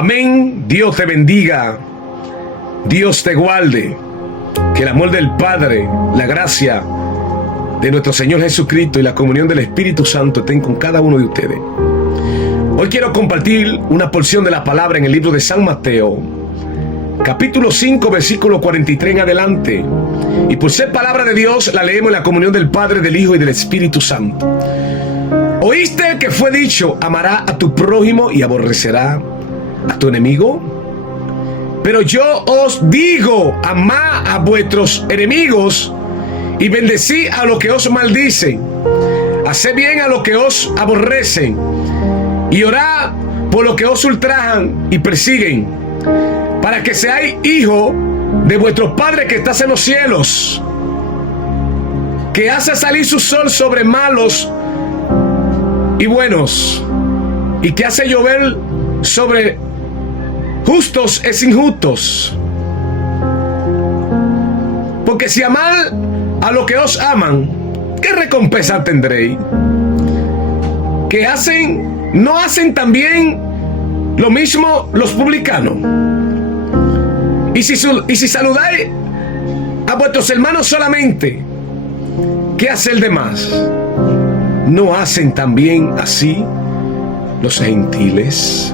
Amén. Dios te bendiga. Dios te guarde. Que el amor del Padre, la gracia de nuestro Señor Jesucristo y la comunión del Espíritu Santo estén con cada uno de ustedes. Hoy quiero compartir una porción de la palabra en el libro de San Mateo, capítulo 5, versículo 43 en adelante. Y por ser palabra de Dios, la leemos en la comunión del Padre, del Hijo y del Espíritu Santo. ¿Oíste que fue dicho: amará a tu prójimo y aborrecerá a tu enemigo? Pero yo os digo: amad a vuestros enemigos y bendecí a los que os maldicen, haced bien a los que os aborrecen, y orad por los que os ultrajan y persiguen, para que seáis hijos de vuestro Padre que está en los cielos, que hace salir su sol sobre malos y buenos, y que hace llover sobre justos e injustos. Porque si amáis a los que os aman, ¿qué recompensa tendréis? ¿Que no hacen también lo mismo los publicanos? Y si saludáis a vuestros hermanos solamente, ¿qué hace el demás? ¿No hacen también así los gentiles?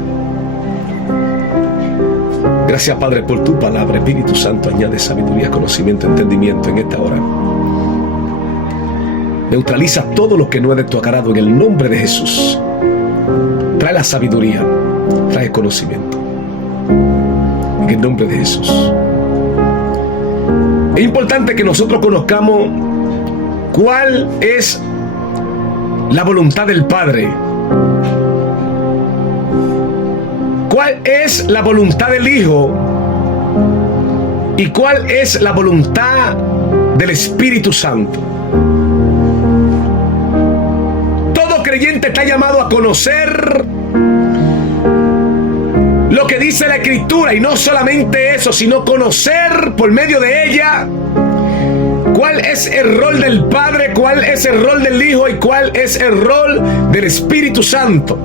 Gracias, Padre, por tu palabra. Espíritu Santo, añade sabiduría, conocimiento, entendimiento en esta hora. Neutraliza todo lo que no es de tu agrado en el nombre de Jesús. Trae la sabiduría, trae conocimiento en el nombre de Jesús. Es importante que nosotros conozcamos cuál es la voluntad del Padre, cuál es la voluntad del Hijo y cuál es la voluntad del Espíritu Santo. Todo creyente está llamado a conocer lo que dice la Escritura, y no solamente eso, sino conocer por medio de ella cuál es el rol del Padre, cuál es el rol del Hijo y cuál es el rol del Espíritu Santo.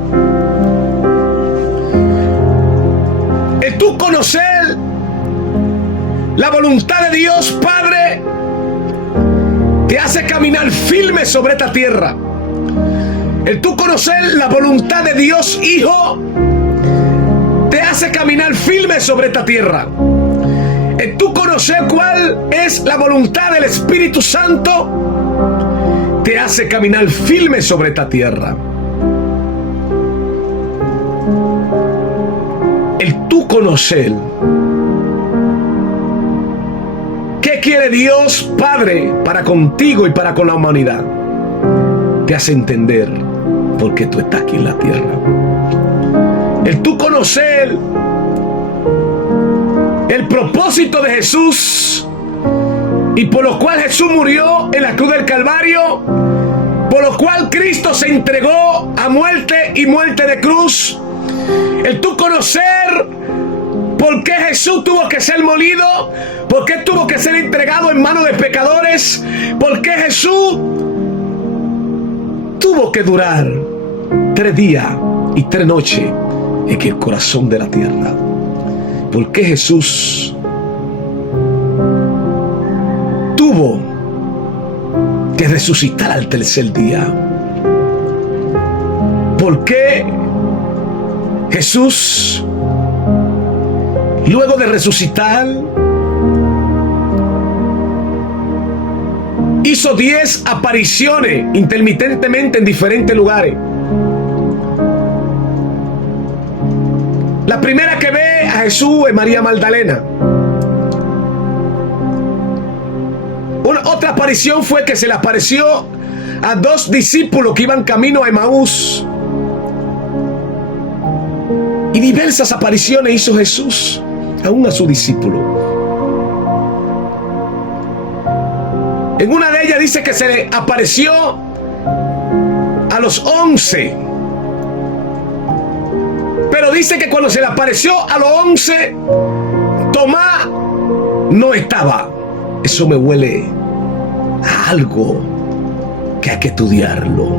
El tú conocer la voluntad de Dios Padre te hace caminar firme sobre esta tierra. El tú conocer la voluntad de Dios Hijo te hace caminar firme sobre esta tierra. El tú conocer cuál es la voluntad del Espíritu Santo te hace caminar firme sobre esta tierra. El tú conocer qué quiere Dios Padre para contigo y para con la humanidad te hace entender por qué tú estás aquí en la tierra. El tú conocer el propósito de Jesús y por lo cual Jesús murió en la cruz del Calvario, por lo cual Cristo se entregó a muerte y muerte de cruz. El tú conocer por qué Jesús tuvo que ser molido, por qué tuvo que ser entregado en manos de pecadores, por qué Jesús tuvo que durar 3 días y 3 noches en el corazón de la tierra. ¿Por qué Jesús tuvo que resucitar al 3er día? ¿Por qué Jesús, luego de resucitar, hizo 10 apariciones intermitentemente en diferentes lugares? La primera que ve a Jesús es María Magdalena. Otra aparición fue que se le apareció a 2 discípulos que iban camino a Emaús. Y diversas apariciones hizo Jesús aún a sus discípulos. En una de ellas dice que se le apareció a los 11. Pero dice que cuando se le apareció a los 11, Tomás no estaba. Eso me huele a algo que hay que estudiarlo.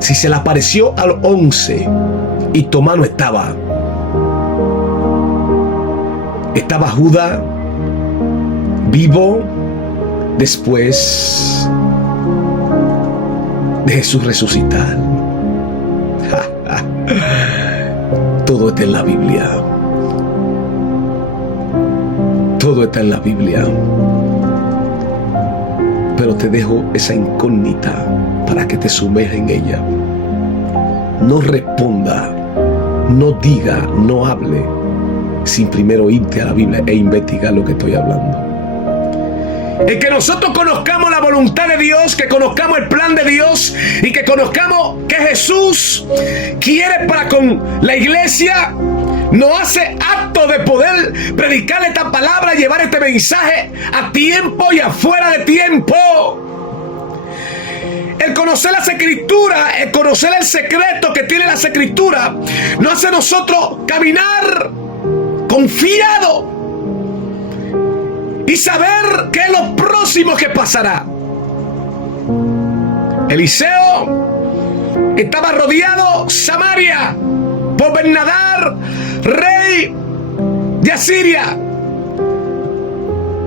Si se le apareció a los 11 y Tomás no estaba. Estaba Judas vivo después de Jesús resucitar. Todo está en la Biblia. Todo está en la Biblia. Pero te dejo esa incógnita para que te sumerjas en ella. No responda, no diga, no hable sin primero irte a la Biblia e investigar lo que estoy hablando. El que nosotros conozcamos la voluntad de Dios, que conozcamos el plan de Dios y que conozcamos que Jesús quiere para con la iglesia, nos hace acto de poder predicar esta palabra, llevar este mensaje a tiempo y afuera de tiempo. El conocer las escrituras, el conocer el secreto que tiene las escrituras, nos hace a nosotros caminar confiado y saber qué es lo próximo que pasará. Eliseo estaba rodeado Samaria por Ben-Hadad, rey de Asiria.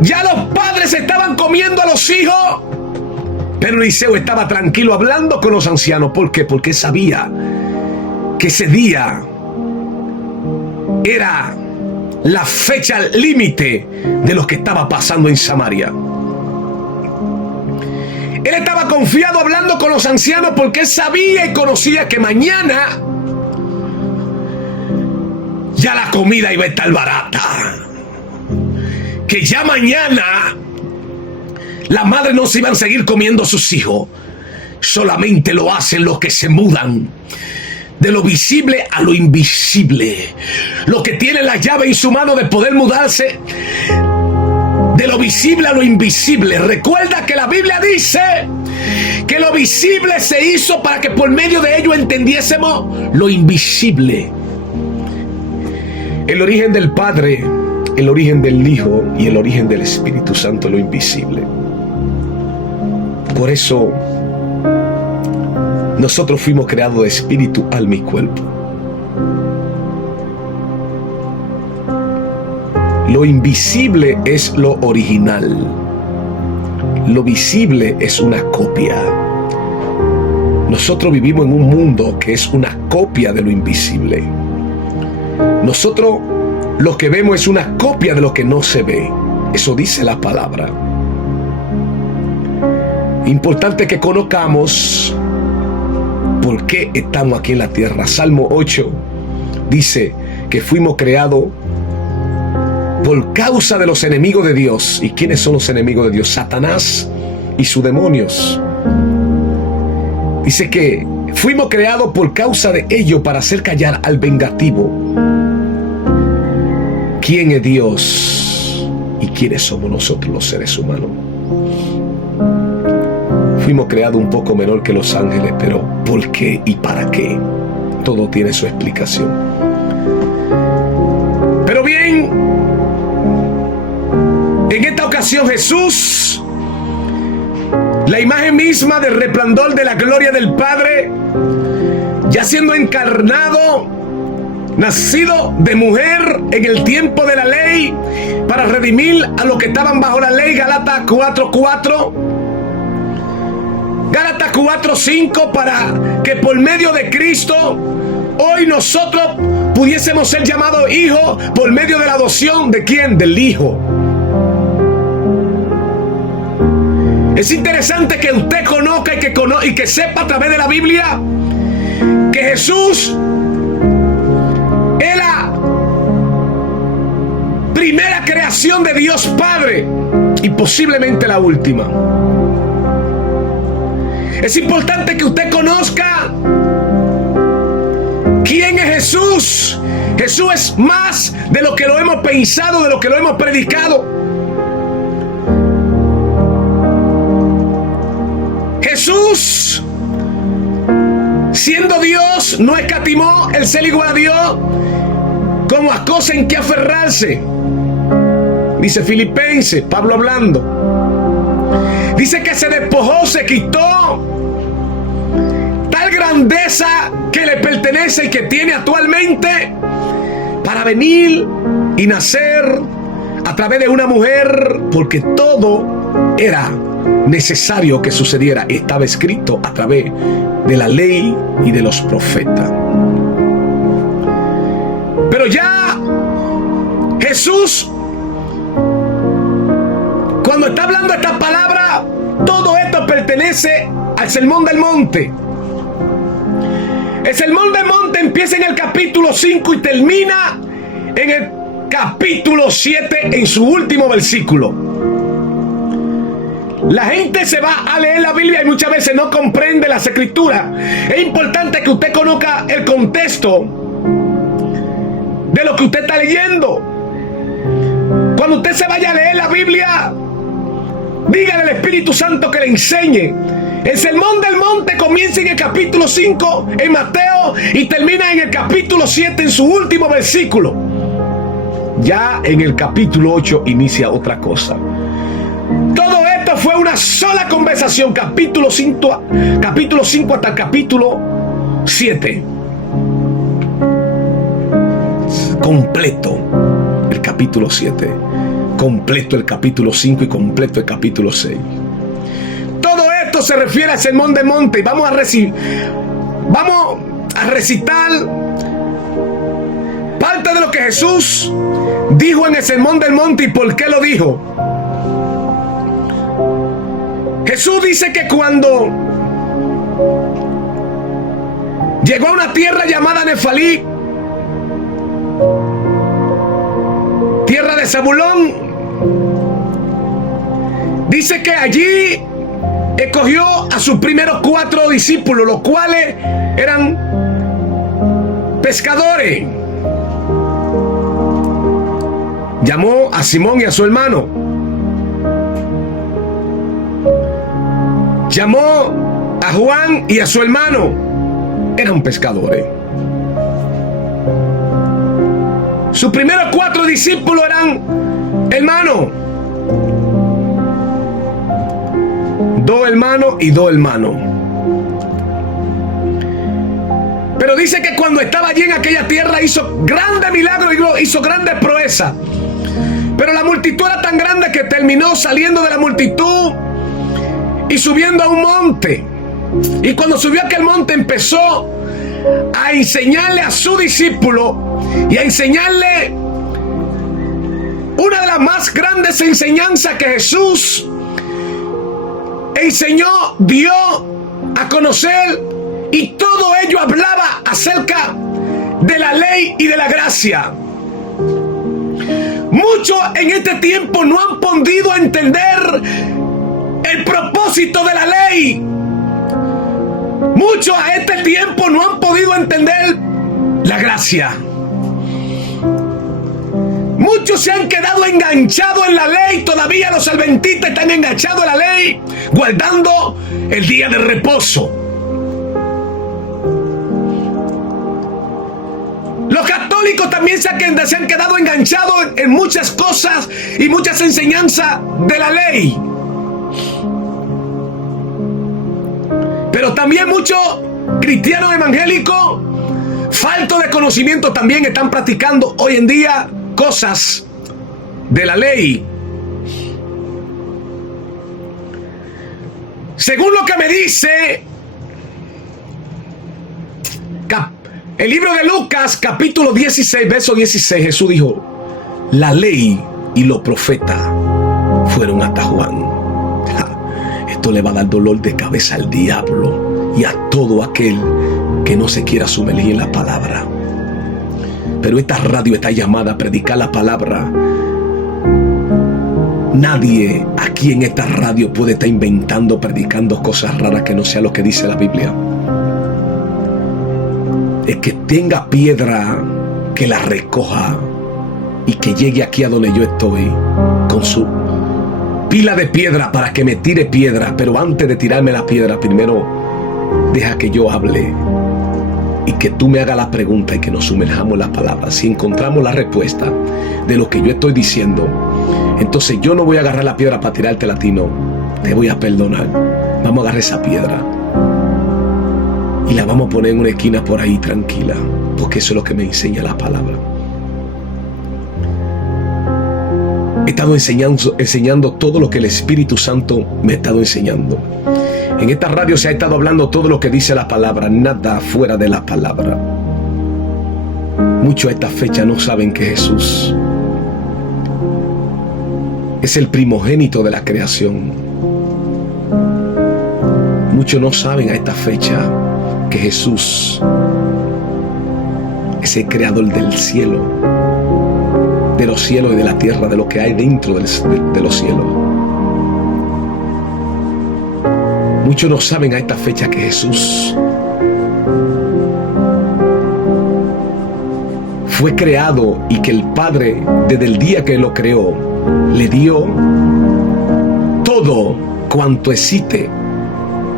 Ya los padres estaban comiendo a los hijos, pero Eliseo estaba tranquilo hablando con los ancianos. ¿Por qué? Porque sabía que ese día era la fecha límite de lo que estaba pasando en Samaria. Él estaba confiado hablando con los ancianos porque él sabía y conocía que mañana ya la comida iba a estar barata, que ya mañana las madres no se iban a seguir comiendo a sus hijos. Solamente lo hacen los que se mudan de lo visible a lo invisible, los que tienen la llave en su mano de poder mudarse de lo visible a lo invisible. Recuerda que la Biblia dice que lo visible se hizo para que por medio de ello entendiésemos lo invisible. El origen del Padre, el origen del Hijo y el origen del Espíritu Santo es lo invisible. Por eso nosotros fuimos creados de espíritu, alma y cuerpo. Lo invisible es lo original. Lo visible es una copia. Nosotros vivimos en un mundo que es una copia de lo invisible. Nosotros lo que vemos es una copia de lo que no se ve. Eso dice la palabra. Importante que conozcamos por qué estamos aquí en la tierra. Salmo 8 dice que fuimos creados por causa de los enemigos de Dios. ¿Y quiénes son los enemigos de Dios? Satanás y sus demonios. Dice que fuimos creados por causa de ello, para hacer callar al vengativo. ¿Quién es Dios y quiénes somos nosotros los seres humanos? Fuimos creados un poco menor que los ángeles, pero ¿por qué y para qué? Todo tiene su explicación. Pero bien, en esta ocasión Jesús, la imagen misma del resplandor de la gloria del Padre, ya siendo encarnado, nacido de mujer en el tiempo de la ley, para redimir a los que estaban bajo la ley. Gálatas 4:4, Gálatas 4:5, para que por medio de Cristo hoy nosotros pudiésemos ser llamados hijos por medio de la adopción. ¿De quién? Del Hijo. Es interesante que usted conozca y que sepa a través de la Biblia que Jesús es la primera creación de Dios Padre y posiblemente la última. Es importante que usted conozca quién es Jesús. Jesús es más de lo que lo hemos pensado, de lo que lo hemos predicado. Jesús, siendo Dios, no escatimó el ser igual a Dios como a cosa en que aferrarse. Dice Filipenses, Pablo hablando. Dice que se despojó, se quitó tal grandeza que le pertenece y que tiene actualmente para venir y nacer a través de una mujer, porque todo era necesario que sucediera. Estaba escrito a través de la ley y de los profetas. Pero ya Jesús, cuando está hablando esta palabra, todo esto pertenece al Sermón del Monte. El Sermón del Monte empieza en el capítulo 5 y termina en el capítulo 7 en su último versículo. La gente se va a leer la Biblia y muchas veces no comprende las escrituras. Es importante que usted conozca el contexto de lo que usted está leyendo. Cuando usted se vaya a leer la Biblia, dígale al Espíritu Santo que le enseñe. El Sermón del Monte comienza en el capítulo 5 en Mateo y termina en el capítulo 7 en su último versículo. Ya en el capítulo 8 inicia otra cosa. Todo esto fue una sola conversación, capítulo 5 hasta el capítulo 7. Completo el capítulo 7, completo el capítulo 5 y completo el capítulo 6. Todo esto se refiere al Sermón del Monte y vamos a recitar parte de lo que Jesús dijo en el Sermón del Monte y por qué lo dijo. Jesús dice que cuando llegó a una tierra llamada Neftalí, tierra de Zabulón, dice que allí escogió a sus primeros 4 discípulos, los cuales eran pescadores. Llamó a Simón y a su hermano. Llamó a Juan y a su hermano. Eran pescadores. Sus primeros 4 discípulos eran hermanos. 2 hermanos y 2 hermanos. Pero dice que cuando estaba allí en aquella tierra hizo grandes milagros y hizo grandes proezas. Pero la multitud era tan grande que terminó saliendo de la multitud y subiendo a un monte. Y cuando subió a aquel monte empezó a enseñarle a su discípulo y a enseñarle una de las más grandes enseñanzas que Jesús enseñó, dio a conocer, y todo ello hablaba acerca de la ley y de la gracia. Muchos en este tiempo no han podido entender el propósito de la ley. Muchos a este tiempo no han podido entender la gracia. Muchos se han quedado enganchados en la ley. Todavía los adventistas están enganchados en la ley, guardando el día de reposo. Los católicos también se han quedado enganchados en muchas cosas y muchas enseñanzas de la ley. Pero también muchos cristianos evangélicos, faltos de conocimiento, también están practicando hoy en día cosas de la ley. Según lo que me dice el libro de Lucas, capítulo 16, verso 16, Jesús dijo: la ley y los profetas fueron hasta Juan. Esto le va a dar dolor de cabeza al diablo y a todo aquel que no se quiera sumergir en la palabra. Pero esta radio está llamada a predicar la palabra. Nadie aquí en esta radio puede estar inventando, predicando cosas raras que no sea lo que dice la Biblia. El que tenga piedra, que la recoja y que llegue aquí a donde yo estoy con su pila de piedra para que me tire piedra. Pero antes de tirarme la piedra, primero deja que yo hable y que tú me hagas la pregunta y que nos sumerjamos en la palabra. Si encontramos la respuesta de lo que yo estoy diciendo, entonces yo no voy a agarrar la piedra para tirarte a ti, no. Te voy a perdonar. Vamos a agarrar esa piedra y la vamos a poner en una esquina por ahí tranquila, porque eso es lo que me enseña la palabra. He estado enseñando todo lo que el Espíritu Santo me ha estado enseñando. En esta radio se ha estado hablando todo lo que dice la palabra, nada fuera de la palabra. Muchos a esta fecha no saben que Jesús es el primogénito de la creación. Muchos no saben a esta fecha que Jesús es el creador del cielo, de los cielos y de la tierra, de lo que hay dentro de los cielos. Muchos no saben a esta fecha que Jesús fue creado y que el Padre, desde el día que lo creó, le dio todo cuanto existe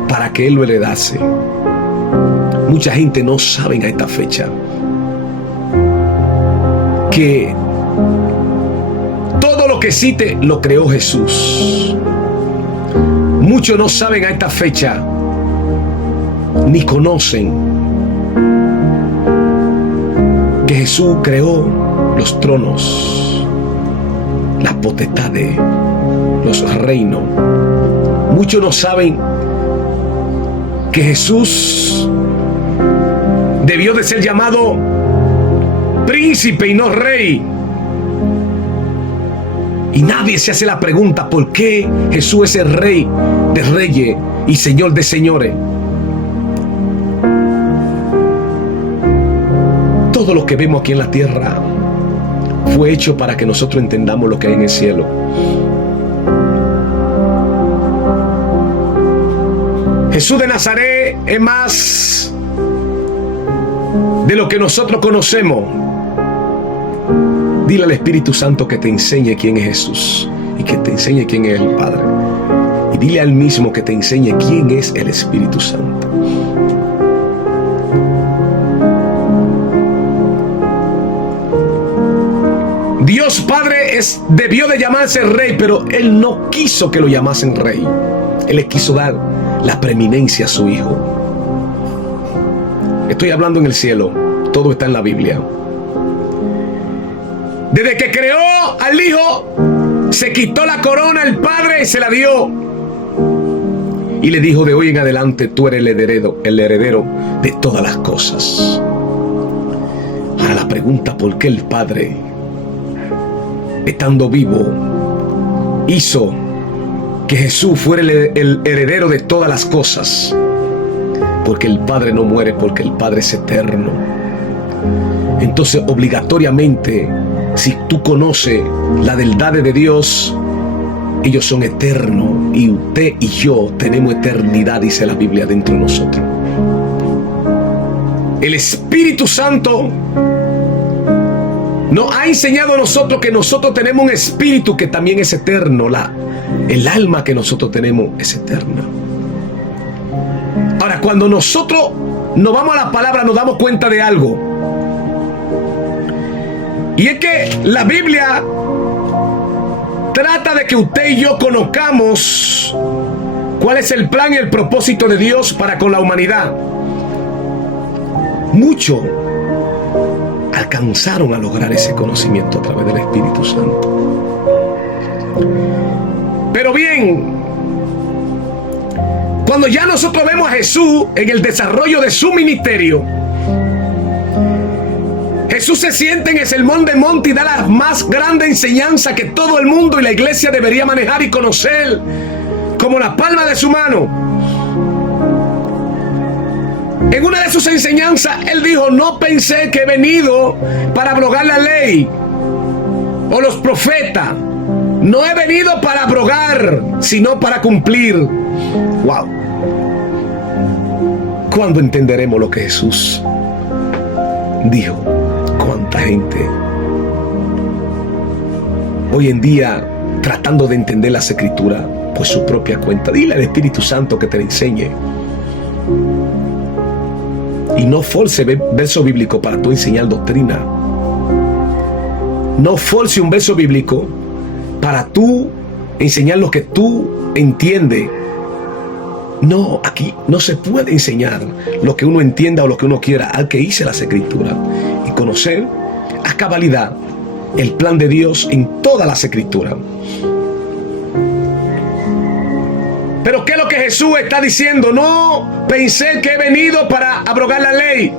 para que Él lo heredase. Mucha gente no sabe a esta fecha que todo lo que existe lo creó Jesús. Muchos no saben a esta fecha, ni conocen que Jesús creó los tronos, las potestades, los reinos. Muchos no saben que Jesús debió de ser llamado príncipe y no rey. Y nadie se hace la pregunta por qué Jesús es el rey de reyes y señor de señores. Todo lo que vemos aquí en la tierra fue hecho para que nosotros entendamos lo que hay en el cielo. Jesús de Nazaret es más de lo que nosotros conocemos. Dile al Espíritu Santo que te enseñe quién es Jesús y que te enseñe quién es el Padre. Y dile al mismo que te enseñe quién es el Espíritu Santo. Dios Padre debió de llamarse rey, pero Él no quiso que lo llamasen rey. Él le quiso dar la preeminencia a su Hijo. Estoy hablando en el cielo, todo está en la Biblia. Desde que creó al Hijo, se quitó la corona al Padre y se la dio. Y le dijo: de hoy en adelante tú eres el heredero de todas las cosas. Ahora la pregunta: ¿por qué el Padre, estando vivo, hizo que Jesús fuera el heredero de todas las cosas? Porque el Padre no muere, porque el Padre es eterno. Entonces, obligatoriamente, si tú conoces la deidad de Dios, ellos son eternos y usted y yo tenemos eternidad, dice la Biblia, dentro de nosotros. El Espíritu Santo nos ha enseñado a nosotros que nosotros tenemos un espíritu que también es eterno. El alma que nosotros tenemos es eterna. Ahora, cuando nosotros nos vamos a la palabra, nos damos cuenta de algo. Y es que la Biblia trata de que usted y yo conozcamos cuál es el plan y el propósito de Dios para con la humanidad. Muchos alcanzaron a lograr ese conocimiento a través del Espíritu Santo. Pero bien, cuando ya nosotros vemos a Jesús en el desarrollo de su ministerio, Jesús se sienta en el Sermón del Monte y da la más grande enseñanza que todo el mundo y la iglesia debería manejar y conocer como la palma de su mano. En una de sus enseñanzas, Él dijo: no pensé que he venido para abrogar la ley o los profetas. No he venido para abrogar, sino para cumplir. ¡Wow! ¿Cuándo entenderemos lo que Jesús dijo? ¿Cuánta gente hoy en día tratando de entender las Escrituras por su propia cuenta? Dile al Espíritu Santo que te enseñe. Y no force verso bíblico para tú enseñar doctrina. No force un verso bíblico para tú enseñar lo que tú entiendes. No, aquí no se puede enseñar lo que uno entienda o lo que uno quiera al que hice las Escrituras y conocer a cabalidad el plan de Dios en todas las Escrituras. Pero ¿qué es lo que Jesús está diciendo? No pensé que he venido para abrogar la ley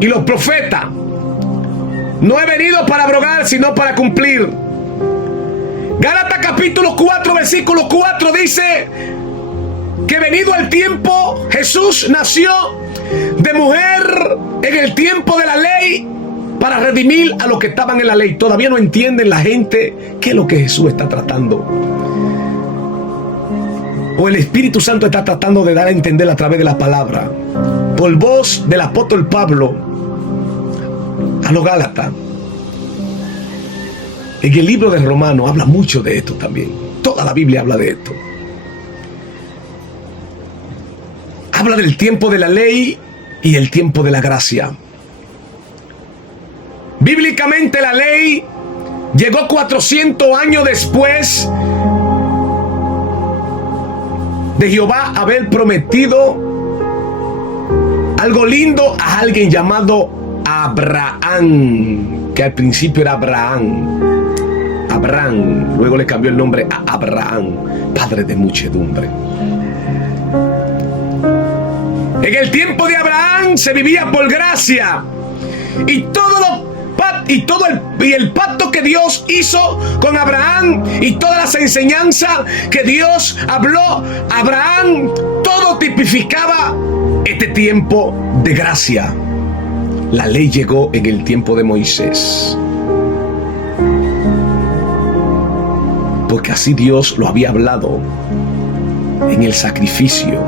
y los profetas. No he venido para abrogar, sino para cumplir. Gálatas capítulo 4, versículo 4 dice que venido el tiempo, Jesús nació de mujer en el tiempo de la ley para redimir a los que estaban en la ley. Todavía no entienden la gente qué es lo que Jesús está tratando, o el Espíritu Santo está tratando de dar a entender a través de la palabra, por voz del apóstol Pablo a los Gálatas. En el libro de Romanos habla mucho de esto también. Toda la Biblia habla de esto. Habla del tiempo de la ley y el tiempo de la gracia. Bíblicamente la ley llegó 400 años después de Jehová haber prometido algo lindo a alguien llamado Abraham, que al principio era Abraham, luego le cambió el nombre a Abraham, padre de muchedumbre. En el tiempo de Abraham se vivía por gracia, y el pacto que Dios hizo con Abraham y todas las enseñanzas que Dios habló a Abraham, todo tipificaba este tiempo de gracia. La ley llegó en el tiempo de Moisés, porque así Dios lo había hablado en el sacrificio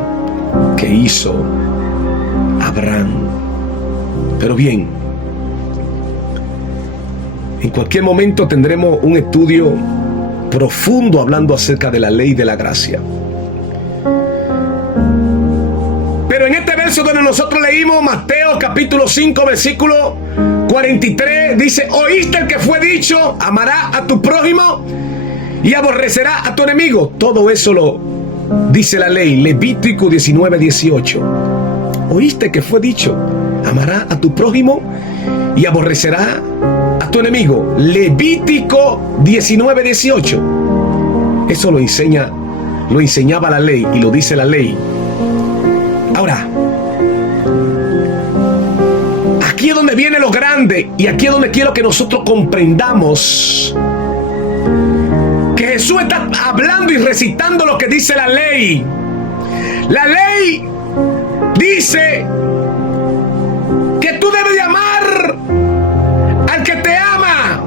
que hizo Abraham. Pero bien, en cualquier momento tendremos un estudio profundo hablando acerca de la ley de la gracia. Pero en este verso donde nosotros leímos, Mateo capítulo 5 versículo 43, dice: oíste el que fue dicho, amarás a tu prójimo y aborrecerás a tu enemigo. Todo eso lo dice la ley. Levítico 19:18. Oíste que fue dicho, amarás a tu prójimo y aborrecerás a tu enemigo. Levítico 19:18. Eso lo enseñaba la ley y lo dice la ley. Ahora, aquí es donde viene lo grande, y aquí es donde quiero que nosotros comprendamos que Jesús está hablando y recitando lo que dice la ley. La ley dice que tú debes de amar al que te ama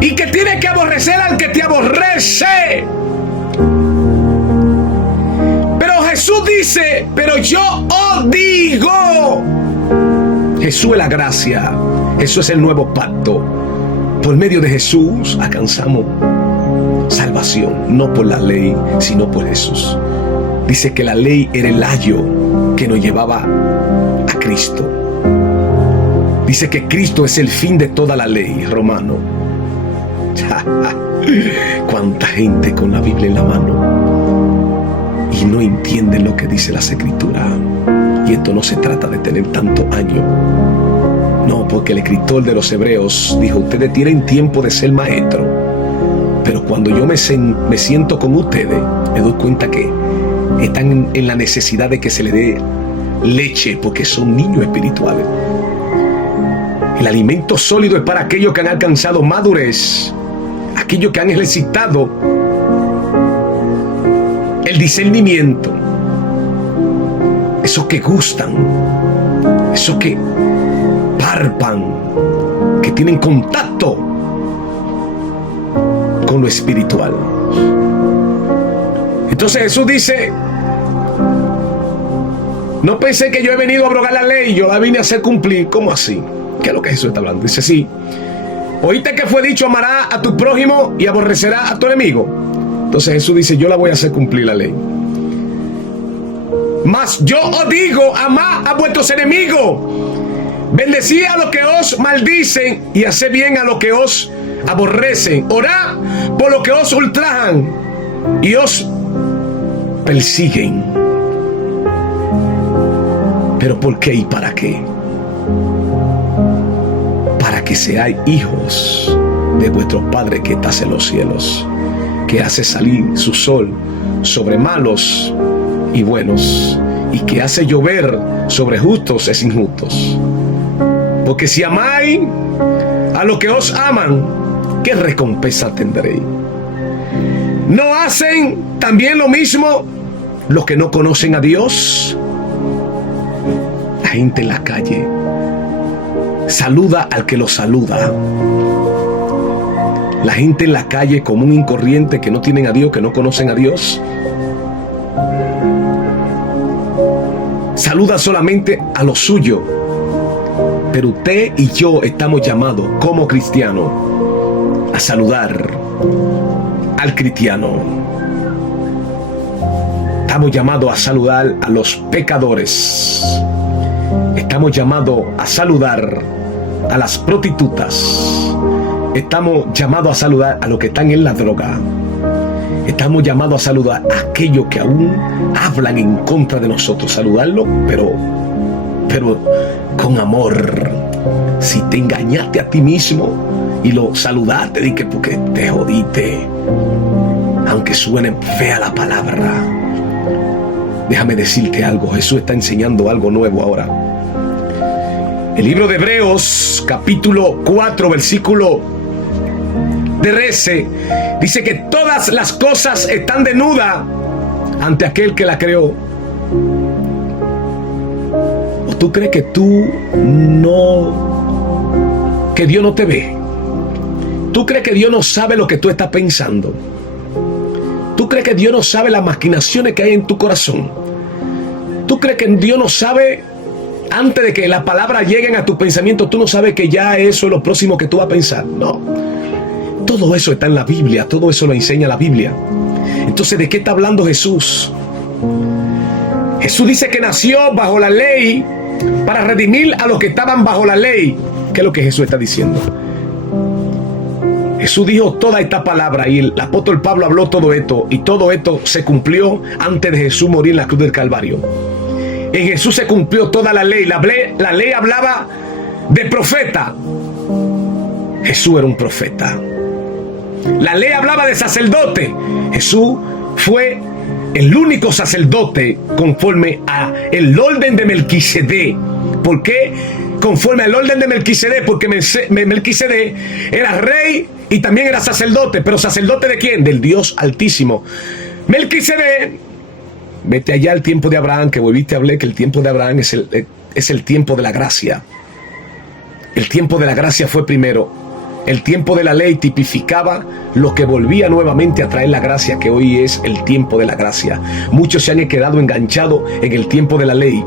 y que tienes que aborrecer al que te aborrece. Pero Jesús dice: pero yo os digo. Jesús es la gracia, Jesús es el nuevo pacto. Por medio de Jesús alcanzamos salvación, no por la ley, sino por Jesús. Dice que la ley era el ayo que nos llevaba a Cristo. Dice que Cristo es el fin de toda la ley, Romano. Cuánta gente con la Biblia en la mano y no entienden lo que dice las Escrituras. Y esto no se trata de tener tantos años. No, porque el escritor de los Hebreos dijo: ustedes tienen tiempo de ser maestros, pero cuando yo me siento con ustedes, me doy cuenta que están en la necesidad de que se les dé leche, porque son niños espirituales. El alimento sólido es para aquellos que han alcanzado madurez, aquellos que han ejercitado el discernimiento, esos que gustan, esos que parpan, que tienen contacto con lo espiritual. Entonces Jesús dice: no pensé que yo he venido a abrogar la ley, yo la vine a hacer cumplir. ¿Cómo así? ¿Qué es lo que Jesús está hablando? Dice: sí, oíste que fue dicho, amarás a tu prójimo y aborrecerás a tu enemigo. Entonces Jesús dice: yo la voy a hacer cumplir la ley. Mas yo os digo, amad a vuestros enemigos, bendecid a los que os maldicen y haced bien a los que os aborrecen. Orad por los que os ultrajan y os persiguen. ¿Pero por qué y para qué? Para que seáis hijos de vuestro Padre que está en los cielos, que hace salir su sol sobre malos y buenos, y que hace llover sobre justos e injustos. Porque si amáis a los que os aman, ¿qué recompensa tendréis? ¿No hacen también lo mismo los que no conocen a Dios? La gente en la calle saluda al que lo saluda. La gente en la calle común y corriente que no tienen a Dios, que no conocen a Dios, saluda solamente a lo suyo. Pero usted y yo estamos llamados como cristianos a saludar al cristiano. Estamos llamados a saludar a los pecadores. Estamos llamados a saludar a las prostitutas. Estamos llamados a saludar a los que están en la droga. Estamos llamados a saludar a aquellos que aún hablan en contra de nosotros. Saludarlo, pero con amor. Si te engañaste a ti mismo y lo saludaste, di que porque te jodiste, aunque suene fea la palabra, déjame decirte algo. Jesús está enseñando algo nuevo ahora. El libro de Hebreos, capítulo 4, versículo 13, dice que todas las cosas están desnudas ante aquel que la creó. ¿O tú crees que que Dios no te ve? ¿Tú crees que Dios no sabe lo que tú estás pensando? ¿Tú crees que Dios no sabe las maquinaciones que hay en tu corazón? ¿Tú crees que Dios no sabe, antes de que las palabras lleguen a tu pensamiento, tú no sabes que ya eso es lo próximo que tú vas a pensar? No. Todo eso está en la Biblia, todo eso lo enseña la Biblia. Entonces, ¿de qué está hablando Jesús? Jesús dice que nació bajo la ley para redimir a los que estaban bajo la ley. ¿Qué es lo que Jesús está diciendo? Jesús dijo toda esta palabra y el apóstol Pablo habló todo esto, y todo esto se cumplió antes de Jesús morir en la cruz del Calvario. En Jesús se cumplió toda la ley. La ley hablaba de profeta. Jesús era un profeta. La ley hablaba de sacerdote. Jesús fue el único sacerdote conforme a el orden de Melquisedec. ¿Por qué conforme al orden de Melquisedec? Porque Melquisedec era rey y también era sacerdote. ¿Pero sacerdote de quién? Del Dios Altísimo. Melquisedec, vete allá al tiempo de Abraham, que volviste a hablar que el tiempo de Abraham es el tiempo de la gracia. El tiempo de la gracia fue primero. El tiempo de la ley tipificaba lo que volvía nuevamente a traer la gracia, que hoy es el tiempo de la gracia. Muchos se han quedado enganchados en el tiempo de la ley.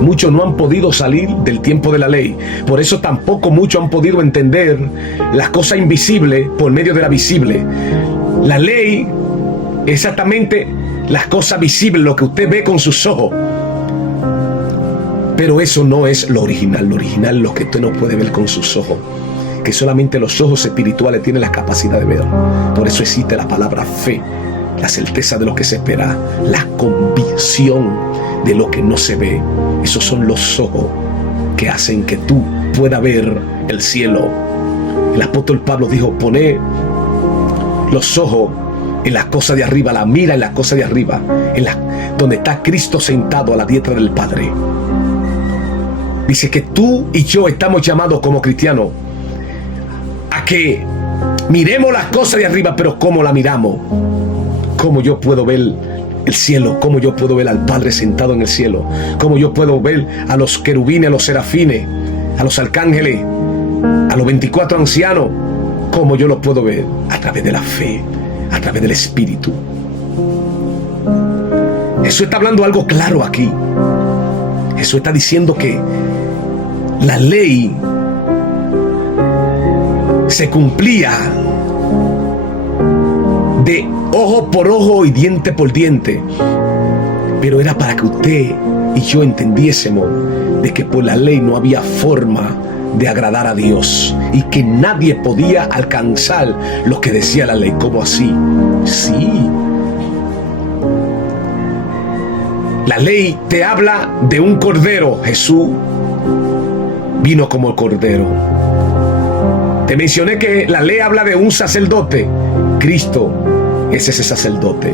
Muchos no han podido salir del tiempo de la ley. Por eso tampoco muchos han podido entender las cosas invisibles por medio de la visible. La ley, exactamente las cosas visibles, lo que usted ve con sus ojos. Pero eso no es lo original. Lo original es lo que usted no puede ver con sus ojos, que solamente los ojos espirituales tienen la capacidad de ver. Por eso existe la palabra fe, la certeza de lo que se espera, la convicción de lo que no se ve. Esos son los ojos que hacen que tú puedas ver el cielo. El apóstol Pablo dijo: poné los ojos en las cosas de arriba, la mira en las cosas de arriba, donde está Cristo sentado a la diestra del Padre. Dice que tú y yo estamos llamados como cristianos a que miremos las cosas de arriba, pero ¿cómo la miramos? ¿Cómo yo puedo ver el cielo? ¿Cómo yo puedo ver al Padre sentado en el cielo? ¿Cómo yo puedo ver a los querubines, a los serafines, a los arcángeles, a los 24 ancianos? ¿Cómo yo los puedo ver? A través de la fe, a través del Espíritu. Jesús está hablando algo claro aquí. Jesús está diciendo que la ley se cumplía de ojo por ojo y diente por diente, pero era para que usted y yo entendiésemos de que por la ley no había forma de agradar a Dios y que nadie podía alcanzar lo que decía la ley. ¿Cómo así? Sí, La ley te habla de un cordero. Jesús vino como el cordero. Te mencioné que la ley habla de un sacerdote. Cristo es ese sacerdote.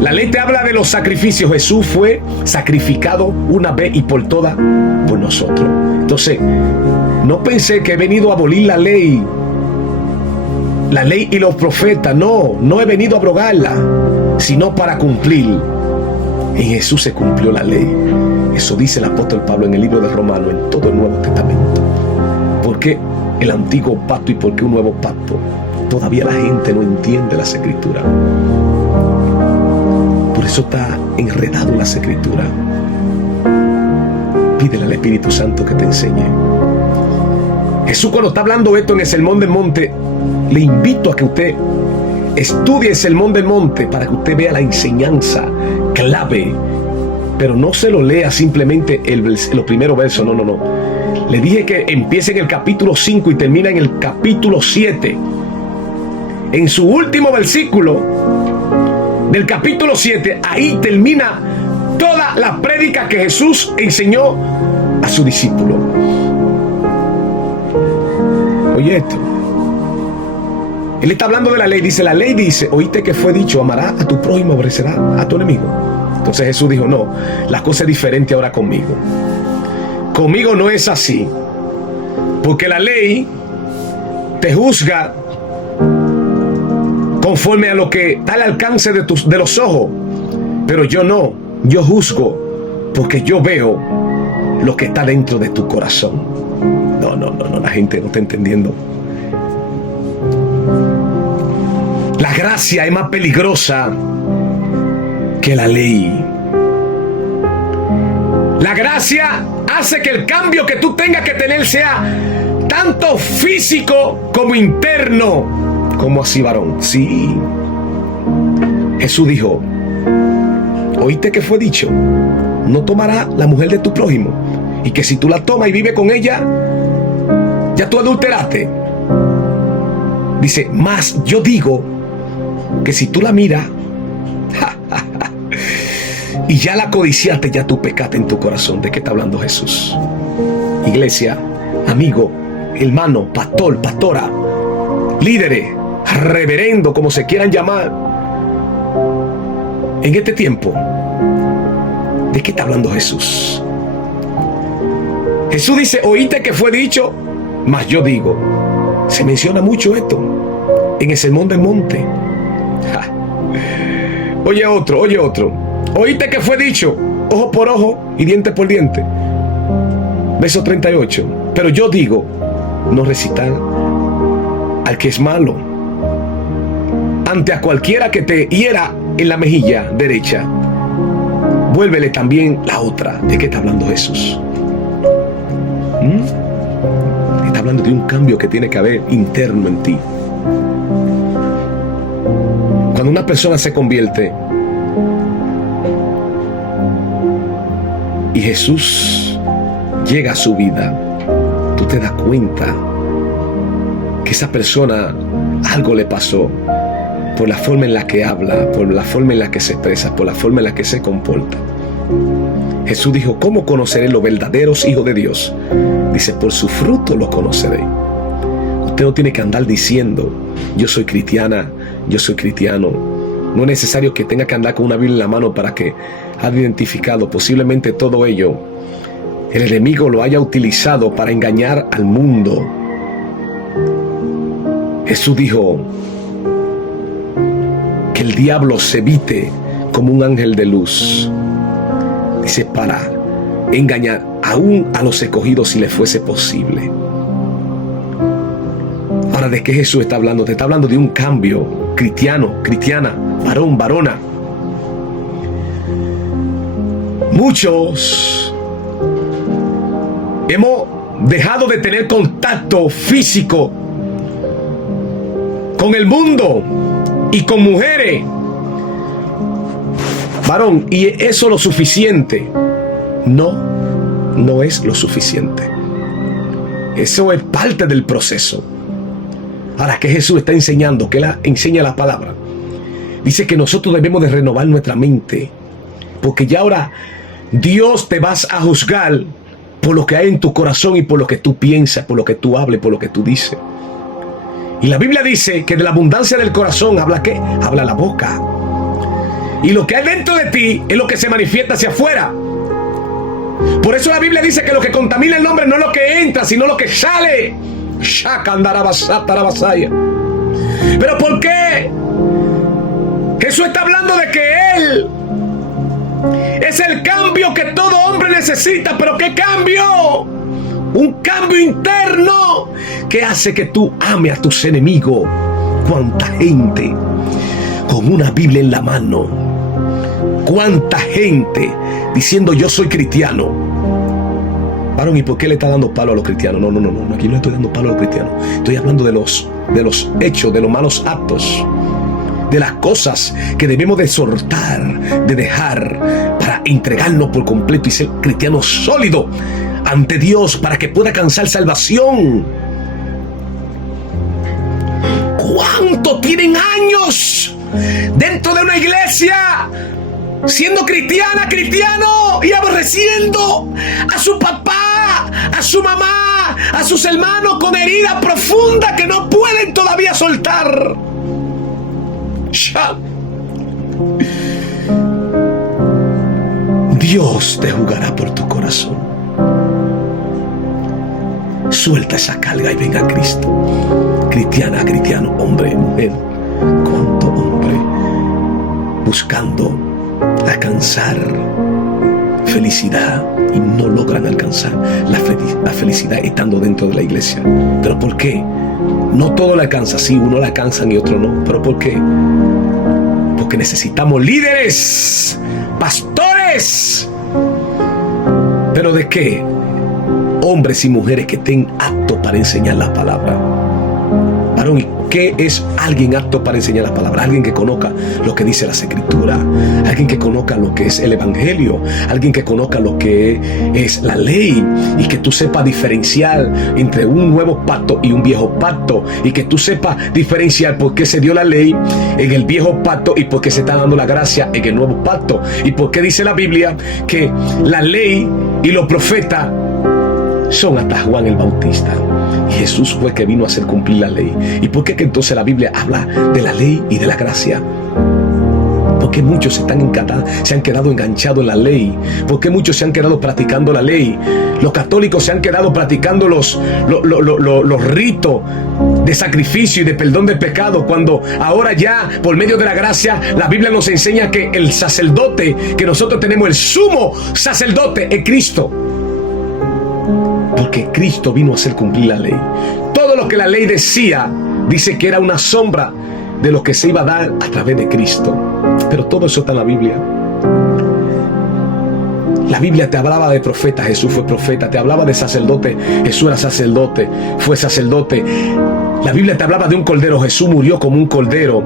La ley te habla de los sacrificios. Jesús fue sacrificado una vez y por todas por nosotros. Entonces, no pensé que he venido a abolir la ley y los profetas. No he venido a abrogarla, sino para cumplir. En Jesús se cumplió la ley. Eso dice el apóstol Pablo en el libro de Romanos, en todo el Nuevo Testamento. ¿Por qué el antiguo pacto y por qué un nuevo pacto? Todavía la gente no entiende las Escrituras. Por eso está enredado en las Escrituras. Pídele al Espíritu Santo que te enseñe. Jesús, cuando está hablando esto en el Sermón del Monte, le invito a que usted estudie el Sermón del Monte para que usted vea la enseñanza clave. Pero no se lo lea simplemente los primeros versos. No. Le dije que empieza en el capítulo 5 y termina en el capítulo 7. En su último versículo del capítulo 7, ahí termina toda la prédica que Jesús enseñó a su discípulo. Oye esto. Él está hablando de la ley. Dice, la ley dice, oíste que fue dicho, amarás a tu prójimo, aborrecerás a tu enemigo. Entonces Jesús dijo, no, la cosa es diferente ahora conmigo. Conmigo no es así. Porque la ley te juzga conforme a lo que está al alcance de los ojos. Pero yo no. Yo juzgo porque yo veo lo que está dentro de tu corazón. No, la gente no está entendiendo. La gracia es más peligrosa que la ley. La gracia hace que el cambio que tú tengas que tener sea tanto físico como interno. ¿Cómo así, varón? Sí. Jesús dijo, oíste que fue dicho, no tomarás la mujer de tu prójimo, y que si tú la tomas y vives con ella, ya tú adulteraste. Dice, mas yo digo que si tú la miras y ya la codiciaste, ya tú pecaste en tu corazón. ¿De qué está hablando Jesús? Iglesia, amigo, hermano, pastor, pastora, líderes, reverendo, como se quieran llamar, en este tiempo, ¿de qué está hablando Jesús? Jesús dice, oíste que fue dicho, mas yo digo. Se menciona mucho esto en el Sermón del Monte. Oye otro. Oíste que fue dicho, ojo por ojo y diente por diente. Verso 38. Pero yo digo, no recitar al que es malo. Ante a cualquiera que te hiera en la mejilla derecha, vuélvele también la otra. ¿De qué está hablando Jesús? Está hablando de un cambio que tiene que haber interno en ti. Cuando una persona se convierte y Jesús llega a su vida, tú te das cuenta que esa persona algo le pasó por la forma en la que habla, por la forma en la que se expresa, por la forma en la que se comporta. Jesús dijo, ¿cómo conoceré los verdaderos hijos de Dios? Dice, por su fruto los conoceré. Usted no tiene que andar diciendo, yo soy cristiana, yo soy cristiano. No es necesario que tenga que andar con una Biblia en la mano para que haya identificado. Posiblemente todo ello, el enemigo lo haya utilizado para engañar al mundo. Jesús dijo que el diablo se viste como un ángel de luz. Dice, para engañar aún a los escogidos si les fuese posible. Ahora, ¿de qué Jesús está hablando? Te está hablando de un cambio. Cristiano, cristiana, varón, varona. Muchos hemos dejado de tener contacto físico con el mundo y con mujeres. Varón, ¿y eso lo suficiente? No es lo suficiente. Eso es parte del proceso. Ahora, ¿qué Jesús está enseñando? ¿Qué enseña la palabra? Dice que nosotros debemos de renovar nuestra mente Porque ya ahora Dios te vas a juzgar por lo que hay en tu corazón y por lo que tú piensas, por lo que tú hablas, por lo que tú dices. Y la Biblia dice que de la abundancia del corazón habla ¿qué? Habla la boca. Y lo que hay dentro de ti es lo que se manifiesta hacia afuera. Por eso la Biblia dice que lo que contamina el hombre no es lo que entra, sino lo que sale. ¿Pero por qué? Jesús está hablando de que Él es el cambio que todo hombre necesita. ¿Pero qué cambio? Un cambio interno que hace que tú ames a tus enemigos. ¿Cuánta gente con una Biblia en la mano? ¿Cuánta gente diciendo yo soy cristiano? Varón, ¿y por qué le está dando palo a los cristianos? No, aquí no estoy dando palo a los cristianos. Estoy hablando de los hechos, de los malos actos, de las cosas que debemos de soltar, de dejar para entregarnos por completo y ser cristianos sólidos ante Dios para que pueda alcanzar salvación. ¿Cuántos tienen años dentro de una iglesia siendo cristiano y aborreciendo a su papá, a su mamá, a sus hermanos con heridas profundas que no pueden todavía soltar? Dios te juzgará por tu corazón. Suelta esa carga y venga a Cristo. Cristiana, cristiano, hombre, mujer, cuánto hombre buscando alcanzar felicidad y no logran alcanzar la felicidad estando dentro de la iglesia. ¿Pero por qué? No todo la alcanza, sí, uno la alcanza y otro no. ¿Pero por qué? Porque necesitamos líderes, pastores. ¿Pero de qué? Hombres y mujeres que estén aptos para enseñar la palabra. Varón, ¿y qué es alguien apto para enseñar la palabra? Alguien que conozca lo que dice las Escrituras, alguien que conozca lo que es el Evangelio, alguien que conozca lo que es la ley y que tú sepas diferenciar entre un nuevo pacto y un viejo pacto, y que tú sepas diferenciar por qué se dio la ley en el viejo pacto y por qué se está dando la gracia en el nuevo pacto, y por qué dice la Biblia que la ley y los profetas son hasta Juan el Bautista. Y Jesús fue que vino a hacer cumplir la ley. ¿Y por qué que entonces la Biblia habla de la ley y de la gracia? Porque muchos se han quedado enganchados en la ley. Porque muchos se han quedado practicando la ley. Los católicos se han quedado practicando los ritos de sacrificio y de perdón de pecado, cuando ahora ya por medio de la gracia la Biblia nos enseña que el sacerdote que nosotros tenemos, el sumo sacerdote, es Cristo. Porque Cristo vino a hacer cumplir la ley. Todo lo que la ley decía, dice que era una sombra de lo que se iba a dar a través de Cristo. Pero todo eso está en la Biblia. La Biblia te hablaba de profeta, Jesús fue profeta. Te hablaba de sacerdote, Jesús era sacerdote, fue sacerdote. La Biblia te hablaba de un cordero, Jesús murió como un cordero.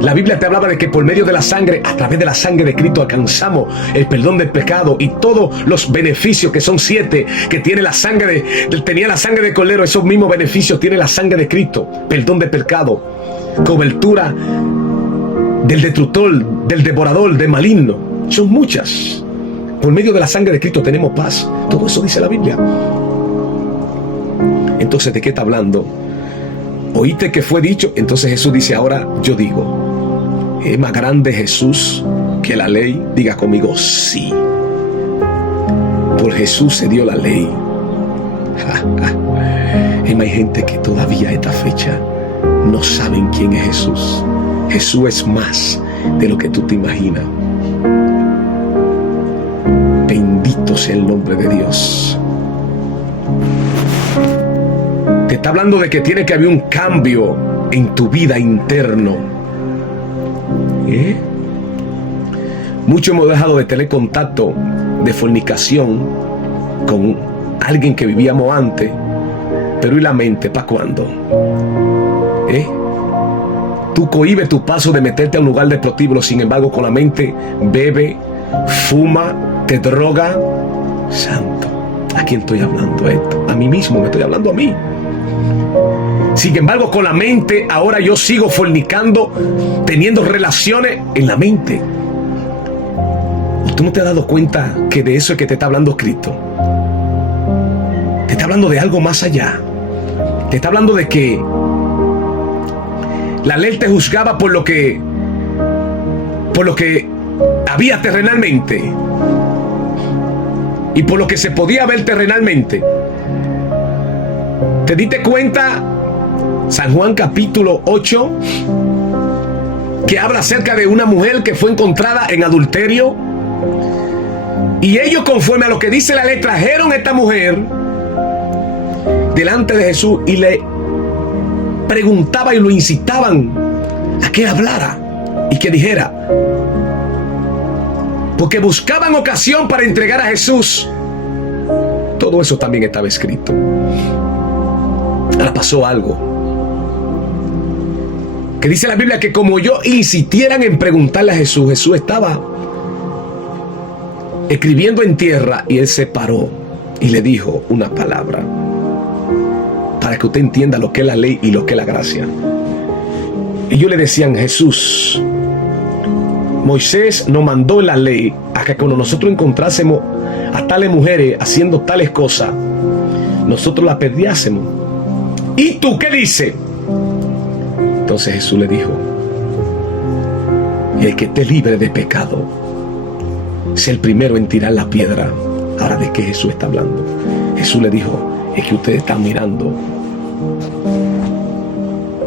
La Biblia te hablaba de que por medio de la sangre, a través de la sangre de Cristo, alcanzamos el perdón del pecado y todos los beneficios, que son 7, que tiene la sangre tenía la sangre de cordero. Esos mismos beneficios tiene la sangre de Cristo: perdón de pecado, cobertura del destructor, del devorador, del maligno. Son muchas. Por medio de la sangre de Cristo tenemos paz. Todo eso dice la Biblia. Entonces, ¿de qué está hablando? ¿Oíste que fue dicho? Entonces Jesús dice, ahora yo digo, ¿es más grande Jesús que la ley? Diga conmigo, sí. Por Jesús se dio la ley. Hay gente que todavía a esta fecha no saben quién es Jesús. Jesús es más de lo que tú te imaginas. Bendito sea el nombre de Dios. Te está hablando de que tiene que haber un cambio en tu vida interno. Muchos hemos dejado de tener contacto de fornicación con alguien que vivíamos antes. Pero ¿y la mente? ¿Para cuándo? Tú cohibes tu paso de meterte a un lugar de prostíbulo. Sin embargo, con la mente bebe, fuma, te droga. Santo, ¿a quién estoy hablando esto? A mí mismo, me estoy hablando a mí. Sin embargo, con la mente, ahora yo sigo fornicando, teniendo relaciones en la mente. tú no te has dado cuenta que de eso es que te está hablando Cristo. Te está hablando de algo más allá. Te está hablando de que la ley te juzgaba por lo que había terrenalmente y por lo que se podía ver terrenalmente. ¿Te diste cuenta? San Juan capítulo 8, que habla acerca de una mujer que fue encontrada en adulterio, y ellos, conforme a lo que dice la ley, trajeron a esta mujer delante de Jesús y le preguntaban y lo incitaban a que hablara y que dijera, porque buscaban ocasión para entregar a Jesús. Todo eso también estaba escrito. Ahora pasó algo, que dice la Biblia que como ellos insistieran en preguntarle a Jesús, Jesús estaba escribiendo en tierra, y él se paró y le dijo una palabra para que usted entienda lo que es la ley y lo que es la gracia. Y ellos le decían, Jesús, Moisés nos mandó en la ley a que cuando nosotros encontrásemos a tales mujeres haciendo tales cosas, nosotros las perdiásemos. ¿Y tú qué dices? Entonces Jesús le dijo, el que esté libre de pecado sea el primero en tirar la piedra. Ahora, ¿de qué Jesús está hablando? Jesús le dijo, es que ustedes están mirando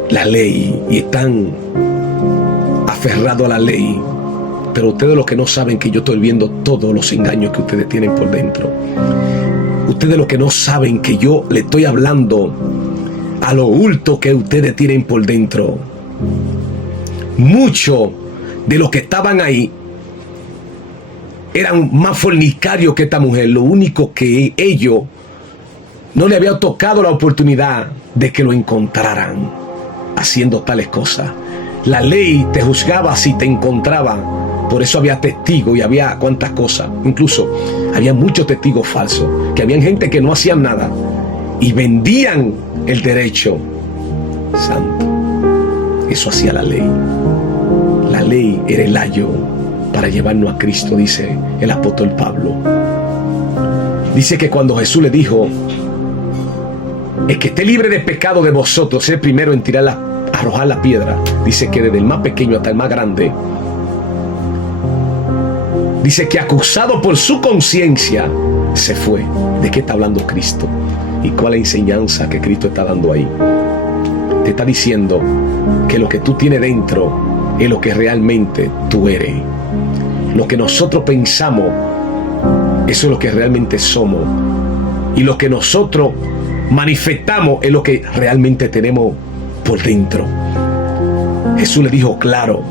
la ley y están aferrados a la ley, pero ustedes lo que no saben que yo estoy viendo todos los engaños que ustedes tienen por dentro. Ustedes lo que no saben que yo le estoy hablando a lo oculto que ustedes tienen por dentro. Muchos de los que estaban ahí eran más fornicarios que esta mujer. Lo único que ellos no le había tocado la oportunidad de que lo encontraran haciendo tales cosas. La ley te juzgaba si te encontraba. Por eso había testigos y había cuantas cosas. Incluso había muchos testigos falsos, que habían gente que no hacían nada y vendían el derecho santo. Eso hacía la ley. La ley era el ayo para llevarnos a Cristo, dice el apóstol Pablo. Dice que cuando Jesús le dijo, el que esté libre de pecado de vosotros, es el primero en arrojar la piedra. Dice que desde el más pequeño hasta el más grande, dice que acusado por su conciencia se fue. ¿De qué está hablando Cristo? ¿Y cuál es la enseñanza que Cristo está dando ahí? Te está diciendo que lo que tú tienes dentro es lo que realmente tú eres. Lo que nosotros pensamos, eso es lo que realmente somos. Y lo que nosotros manifestamos es lo que realmente tenemos por dentro. Jesús le dijo claro,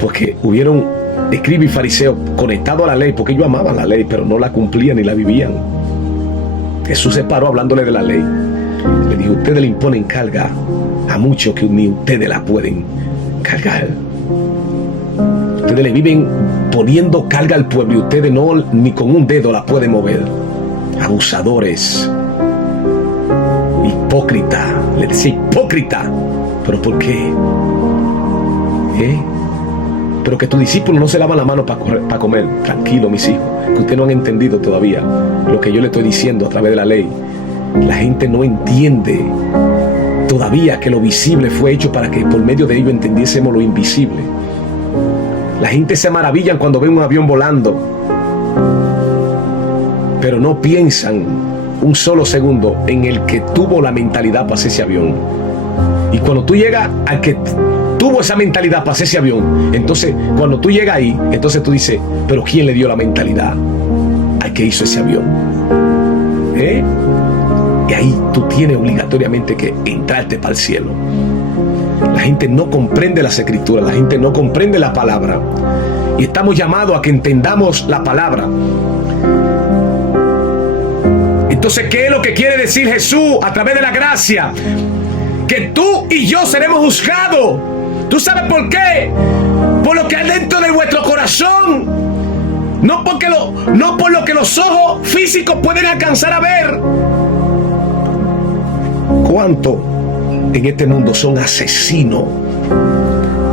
porque hubieron escribas y fariseos conectados a la ley, porque ellos amaban la ley, pero no la cumplían ni la vivían. Jesús se paró hablándole de la ley. Le dijo, ustedes le imponen carga a muchos que ni ustedes la pueden cargar. Ustedes le viven poniendo carga al pueblo y ustedes no, ni con un dedo la pueden mover. Abusadores, hipócrita. Le decía hipócrita. ¿Pero por qué? Pero que tus discípulos no se lavan la mano para comer. Tranquilo, mis hijos, que ustedes no han entendido todavía lo que yo le estoy diciendo a través de la ley. La gente no entiende todavía que lo visible fue hecho para que por medio de ello entendiésemos lo invisible. La gente se maravilla cuando ve un avión volando, pero no piensan un solo segundo en el que tuvo la mentalidad para hacer ese avión. Y cuando tú llegas al que tuvo esa mentalidad para hacer ese avión, entonces cuando tú llegas ahí, entonces tú dices, pero ¿quién le dio la mentalidad al que hizo ese avión? Y ahí tú tienes obligatoriamente que entrarte para el cielo. La gente no comprende las escrituras, la gente no comprende la palabra, y estamos llamados a que entendamos la palabra. Entonces, ¿qué es lo que quiere decir Jesús a través de la gracia? Que tú y yo seremos juzgados. ¿Tú sabes por qué? Por lo que hay dentro de vuestro corazón, no por lo que los ojos físicos pueden alcanzar a ver. ¿Cuántos en este mundo son asesinos,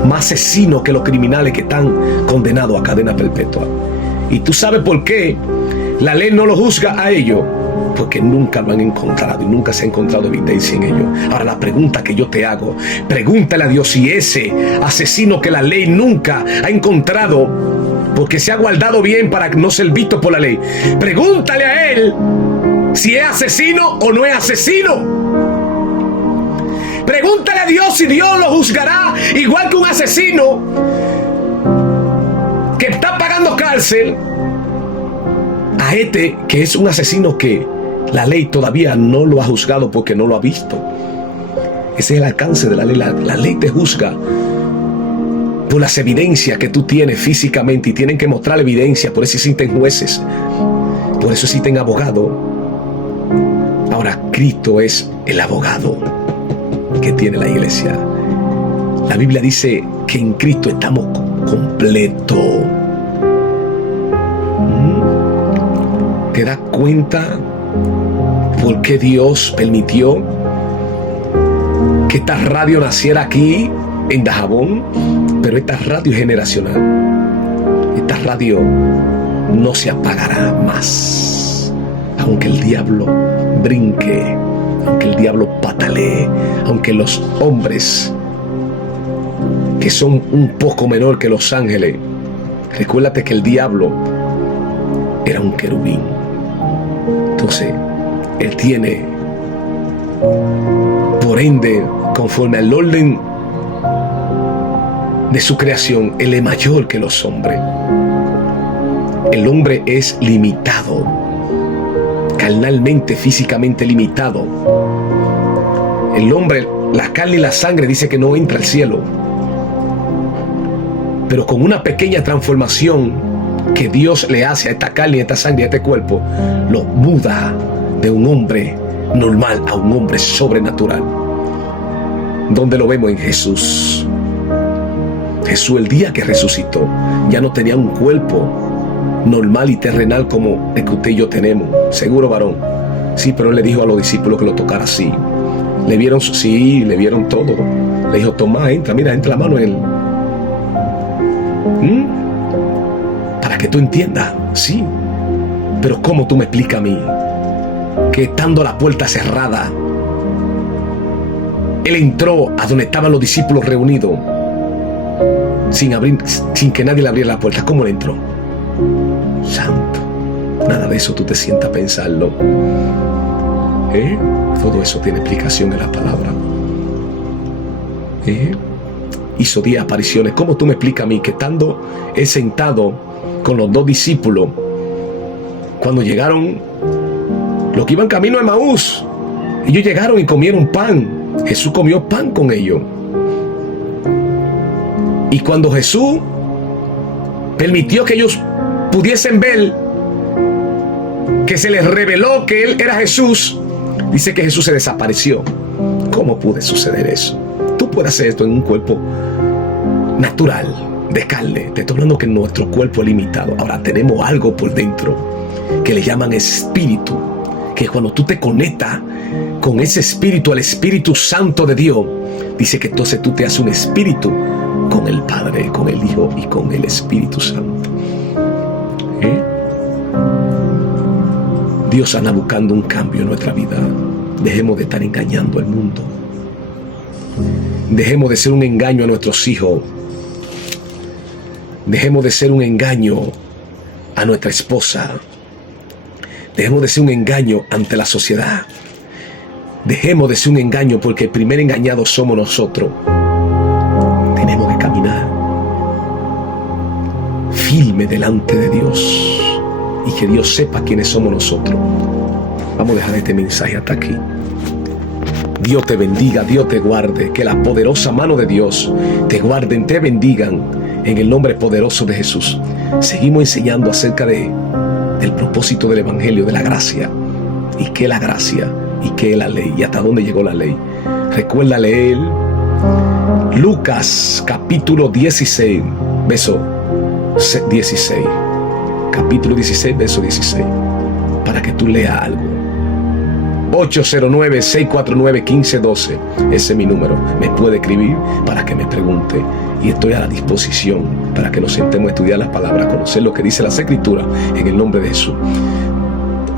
más asesino que los criminales que están condenados a cadena perpetua. ¿Y tú sabes por qué la ley no lo juzga a ellos? Porque nunca lo han encontrado y nunca se ha encontrado evidencia en ellos. Ahora la pregunta que yo te hago, pregúntale a Dios si ese asesino que la ley nunca ha encontrado, porque se ha guardado bien para no ser visto por la ley, pregúntale a él si es asesino o no es asesino. Pregúntale a Dios si Dios lo juzgará igual que un asesino que está pagando cárcel, a este que es un asesino que la ley todavía no lo ha juzgado porque no lo ha visto. Ese es el alcance de la ley. La ley te juzga por las evidencias que tú tienes físicamente, y tienen que mostrar evidencia. Por eso existen jueces, por eso existen abogados. Ahora Cristo es el abogado que tiene la iglesia. La Biblia dice que en Cristo estamos completos. ¿Te das cuenta por qué Dios permitió que esta radio naciera aquí en Dajabón? Pero esta radio es generacional. Esta radio no se apagará más. Aunque el diablo brinque, aunque el diablo patalee, aunque los hombres que son un poco menor que los ángeles, recuérdate que el diablo era un querubín. Entonces él tiene, por ende, conforme al orden de su creación, él es mayor que los hombres. El hombre es limitado, carnalmente, físicamente limitado. El hombre, la carne y la sangre, dice que no entra al cielo, pero con una pequeña transformación que Dios le hace a esta carne, a esta sangre, a este cuerpo, lo muda de un hombre normal a un hombre sobrenatural. ¿Dónde lo vemos? En Jesús. Jesús, el día que resucitó, ya no tenía un cuerpo normal y terrenal como el que usted y yo tenemos. Seguro, varón. Sí, pero él le dijo a los discípulos que lo tocara así. Le vieron, sí, le vieron todo. Le dijo: Tomás, entra, mira, entra la mano en él. Para que tú entiendas, sí. Pero ¿cómo tú me explicas a mí que estando la puerta cerrada, él entró a donde estaban los discípulos reunidos sin abrir, sin que nadie le abriera la puerta? ¿Cómo le entró? Santo, nada de eso tú te sientas a pensarlo. Todo eso tiene explicación en la palabra. Hizo 10 apariciones. ¿Cómo tú me explicas a mí que estando él sentado con los 2 discípulos, cuando llegaron los que iban camino a Emaús, ellos llegaron y comieron pan? Jesús comió pan con ellos. Y cuando Jesús permitió que ellos pudiesen ver, que se les reveló que él era Jesús, dice que Jesús se desapareció. ¿Cómo puede suceder eso? Tú puedes hacer esto en un cuerpo natural, de carne. Te estoy hablando que nuestro cuerpo es limitado. Ahora tenemos algo por dentro que le llaman espíritu, que cuando tú te conectas con ese espíritu, al Espíritu Santo de Dios, dice que entonces tú te haces un espíritu con el Padre, con el Hijo y con el Espíritu Santo. Dios anda buscando un cambio en nuestra vida. Dejemos de estar engañando al mundo. Dejemos de ser un engaño a nuestros hijos. Dejemos de ser un engaño a nuestra esposa. Dejemos de ser un engaño ante la sociedad. Dejemos de ser un engaño, porque el primer engañado somos nosotros. Tenemos que caminar firme delante de Dios y que Dios sepa quiénes somos nosotros. Vamos a dejar este mensaje hasta aquí. Dios te bendiga, Dios te guarde, que la poderosa mano de Dios te guarden, te bendigan en el nombre poderoso de Jesús. Seguimos enseñando acerca del propósito del Evangelio, de la gracia, y qué es la gracia, y qué es la ley, y hasta dónde llegó la ley. Recuerda leer Lucas capítulo 16, verso 16. Capítulo 16, verso 16, para que tú leas algo. 809-649-1512. Ese es mi número. Me puede escribir para que me pregunte. Y estoy a la disposición para que nos sentemos a estudiar las palabras, conocer lo que dice las Escrituras en el nombre de Jesús.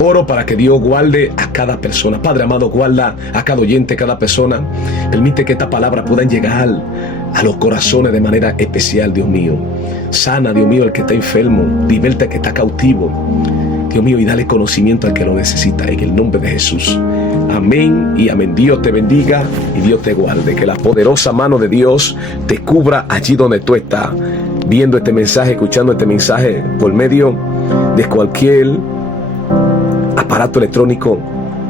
Oro para que Dios guarde a cada persona. Padre amado, guarda a cada oyente, a cada persona. Permite que esta palabra pueda llegar a los corazones de manera especial, Dios mío. Sana, Dios mío, al que está enfermo. Liberta al que está cautivo, Dios mío, y dale conocimiento al que lo necesita, en el nombre de Jesús. Amén y amén. Dios te bendiga y Dios te guarde. Que la poderosa mano de Dios te cubra allí donde tú estás, viendo este mensaje, escuchando este mensaje por medio de cualquier aparato electrónico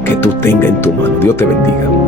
que tú tengas en tu mano. Dios te bendiga.